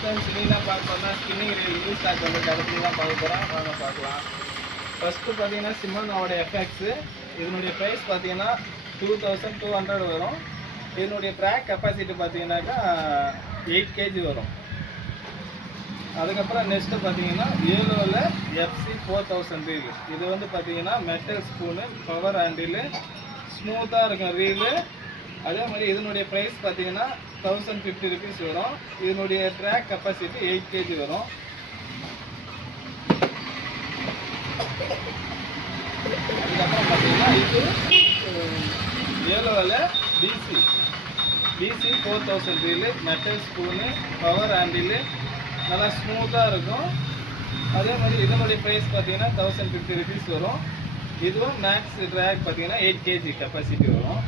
Friends நீனா பார்த்தோம்னா spinning reel new stock வந்து கடத்தி தான் பார்க்க போகிறோம். வாங்க பார்க்கலாம். ஃபஸ்ட்டு பார்த்தீங்கன்னா சிமனோட எஃப்எக்ஸு. இதனுடைய ப்ரைஸ் பார்த்தீங்கன்னா 2200 வரும். இதனுடைய ட்ராக் கெப்பாசிட்டி பார்த்தீங்கன்னாக்கா 8 kg வரும். அதுக்கப்புறம் நெக்ஸ்ட்டு பார்த்தீங்கன்னா ஏலோவில் FC 4000 ரீலு. இது வந்து பார்த்தீங்கன்னா மெட்டல் ஸ்பூனு, பவர் ஹேண்டிலு, ஸ்மூத்தாக இருக்கும் ரீலு. அதே மாதிரி இதனுடைய ப்ரைஸ் பார்த்தீங்கன்னா 1050 rupees வரும். இதனுடைய ட்ராக் கெப்பாசிட்டி 8 kg வரும். அதுக்கப்புறம் பார்த்தீங்கன்னா இது ஏலோவில் BC 4000 reel, metal spoon, power handle, நல்லா ஸ்மூத்தாக இருக்கும். அதே மாதிரி இதனுடைய ப்ரைஸ் பார்த்தீங்கன்னா 1050 rupees வரும். இதுவும் மேக்ஸ் ட்ராக் பார்த்தீங்கன்னா 8 kg கெப்பாசிட்டி வரும்.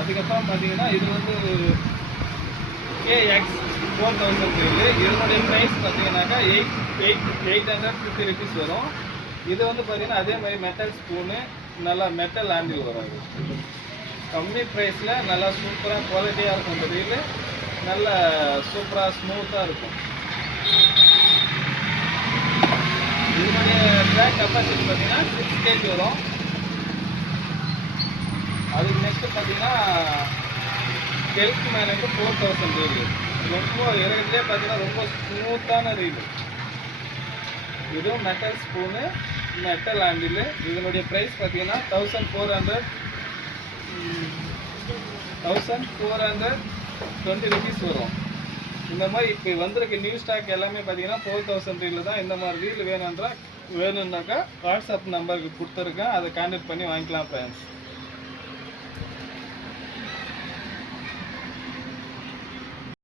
அதுக்கப்புறம் பார்த்தீங்கன்னா இது வந்து KX 4000 ரீலு. இதனுடைய ப்ரைஸ் பார்த்தீங்கன்னாக்கா 850 rupees வரும். இது வந்து பார்த்தீங்கன்னா அதே மாதிரி மெட்டல் ஸ்பூனு, நல்லா மெட்டல் ஹேண்டில் வரும். இது கம்மி ப்ரைஸில் நல்லா சூப்பராக குவாலிட்டியாக இருக்கும். இந்த ரீலு நல்லா சூப்பராக ஸ்மூத்தாக இருக்கும். இதனுடைய ட்ராக் கெப்பாசிட்டி பார்த்தீங்கன்னா 6 kg வரும். அதுக்கு நெக்ஸ்ட்டு பார்த்தீங்கன்னா கெல்க் மேனுக்கு 4000 ரீலு. ரொம்ப இருக்கிறதுலே பார்த்தீங்கன்னா ரொம்ப ஸ்மூத்தான ரீலு. இதுவும் மெட்டல் ஸ்பூனு, மெட்டல் ஹேண்டிலு. இதனுடைய ப்ரைஸ் பார்த்தீங்கன்னா 1420 rupees வரும். இந்த மாதிரி இப்போ வந்திருக்க நியூ ஸ்டாக் எல்லாமே பார்த்தீங்கன்னா 4000 ரீலு தான். இந்த மாதிரி ரீல் வேணுன்னாக்கா வாட்ஸ்அப் நம்பருக்கு கொடுத்துருக்கேன். அதை கான்டாக்ட் பண்ணி வாங்கிக்கலாம் ஃப்ரெண்ட்ஸ்.